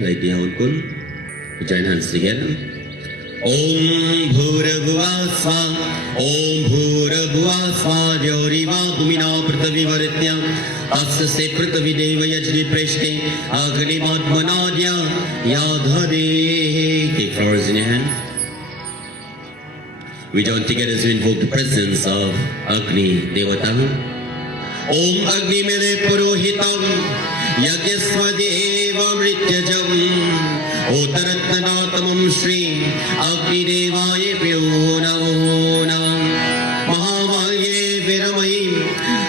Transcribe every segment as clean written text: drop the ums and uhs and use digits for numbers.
Lady Haunpun. Join hands together. Om Bhurabhuva Swa, Om Bhurabhuva Swa, Jyoriva Bhumina Pratavivaritya, Tasya Se Pratavideva Yajri Preshte, Agni Matmanadya, Yadhade. Take flowers in your hand. We join together to invoke the presence of Agni Devata. Om Agni Mele Purohitam, Yagyasvadeva Mrityajam, Otaratanatamam Shri Agni Devaya Pyo Namo Namah. Mahavalye Viramahim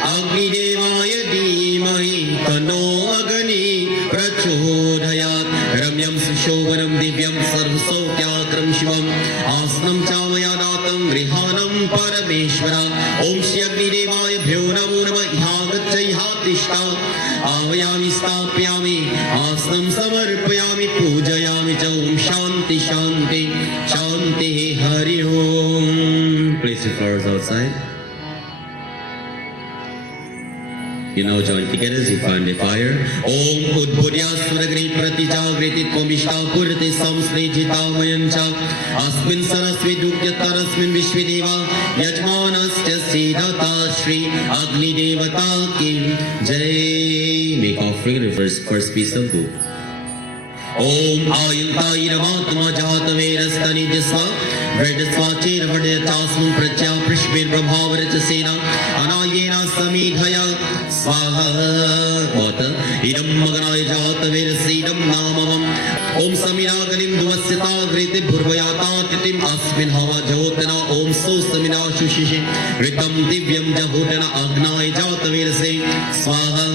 Agni Devaya Dhimahi Tano Agni Prachodayat. Ramyam Sushovanam Divyam Sarvasokhyakram Shivam Asnam Chamayanatam Grihanam Parameshvara. Om Shri Agni Devaya Bhyo Namo Namah. Ihagatchaihatishta Avayami Stapyami Asnam Samarpayami Pujayami Cha. Om Shanti Shanti Shanti Hari Om. Place your flowers outside. You now join together as you find the fire. Om Udbudya Suragri Pratijagriti Komishta Purti Samsrejita Mayancha Asmin Sarasvi Dukya Tarasmin Vishvideva Yajmanasya Siddhata Shri Agni Devata Ki Jai. Make offering the first piece of book. Om Ayantayiramatma Jatavera Jisva Vedasvachir Vadetasum Pracha Prishvir Brahmavarachasena Anayena Samidhaya Swaha Vata Idam Maganaya Jatavera Sidam Namam Om Saminagalim Duvasita Griti Bhurvayata Titim Asmin Hava Jotana Om So Samina Shushishi Ritam Divyam Jahutana Agnaya Jatavera Se Swaha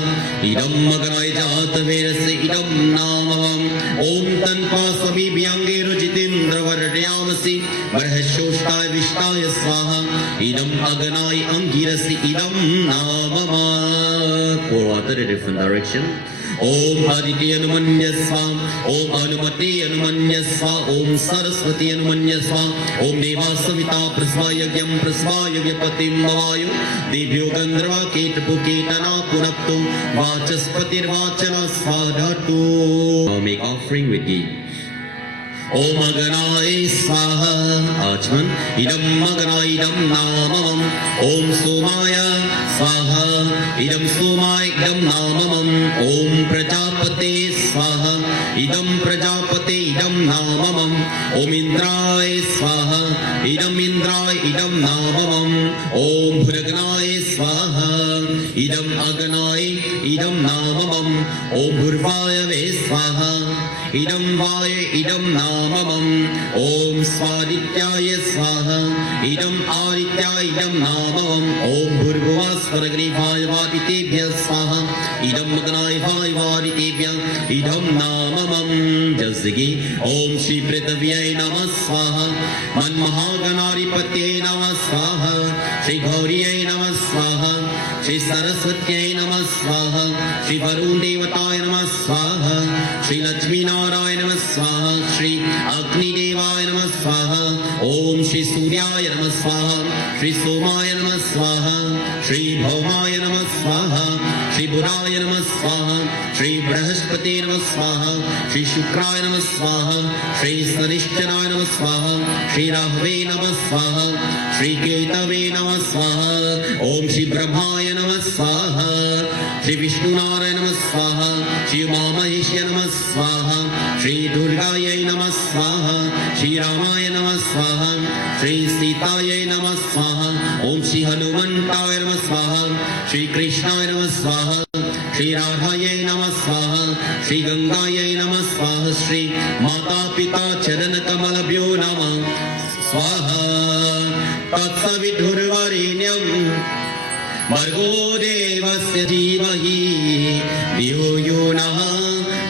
Idam Maganaya Jatavera Se Idam Namam Om Tanpa Sami Byange Rujitindra Vardayamasi Varhashoshtai Vishtaya Swaha Idam Aganai Angirasi Idam Namama. Pour water in a different direction. Om Aditi Anumanya Swa, Om Anumati Anumanya Swa, Om Saraswati Anumanya Swa, Om Deva Savita Prasvayagyam Prasvayagypatim Bhavayu Divyo Gandhra Ketpu Ketana Punaptum Vachaspatir Vachana Svadhatu. Now make offering with ghee. Om Aganai Swaha Achman Idam Aganai Idam Namam Om Somaya Swaha Idam Somaya Idam Namam Om Prajapate Swaha Idam Prajapate Idam Namam Om Indrai Swaha Idam Indrai Idam Namam Om Bhuraganai Swaha Idam Aganai Idam Namam Om Bhurvaya Swaha Idam Vaya Idam Namam Om Swadhityaya Swaha Idam Arityaya Idam Namam Om Bhurbhuva Swaragri Bhayavaditebhya Swaha Idam Maganai Bhayavaditebhya Idam Namam. Jasagi Om Shri Pritavyai Namah Swaha Man Mahaganaripatye Namah Swaha Shri Gauriyai Namah Swaha Shri Saraswatyai Namah Swaha Shri Varun Devataya Namah Swaha Shri Lakshmi Narayana Namah Swaha Shri Agni Devaya Namah Swaha Om Shri Suryaya Namah Swaha Shri Somaya Namah Swaha Shri Bhaumaya Namah Swaha Shri Buraya Namah Swaha Shri Brahaspati Namah Swaha Shri Shukraya Namah Swaha Shri Sanishchanaya Namah Swaha Shri Rahve Namah Swaha Shri Ketave Namah Swaha Om Shri Brahmaya Namah Swaha Shri Vishnu Narayana Namah Swaha Shri Umamaheshya Namah Swaha Shri Durgaya Namah Swaha Shri Ramaya Namah Swaha Shri Sitaya Namah Swaha Om Shri Hanumantaya Namah Swaha Shri Krishnaya Namah Swaha Shri Radhaya Namah Swaha Shri Gangaya Namah Swaha Shri Mata Pita Charana Kamalabhyo Namah Swaha Tatsavidhurvarenyam Bhargo Devasya Dhimahi Dhiyo Yo Nः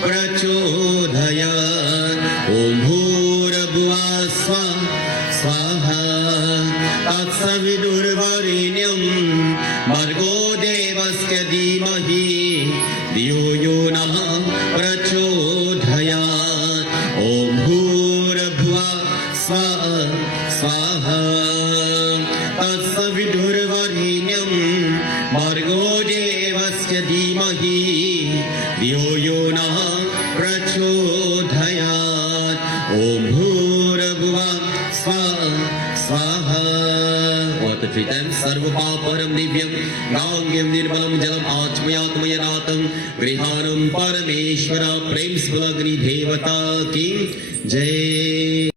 Prachodayat. Om Bhurabhuva Swaha Tatsavidhurvarenyam Bhargo Devasya Dhimahi Dhiyo Yo Nः Prachodayat. Om Bhurabhuva Swaha Tatsavidhurvarenyam Bhargo Devasya Dhimahi Dhiyo Yo Nः Prachodayat. बोधयात् ॐ भूर्भुवः स्वः स्वाहा What the three times सर्वपापरं दिव्यं गाङ्ग्यं निर्मलं जलम् आचमयात्मयनाथं गृहाणं परमेश्वर प्रेम स्फुलग्नि देवता की जय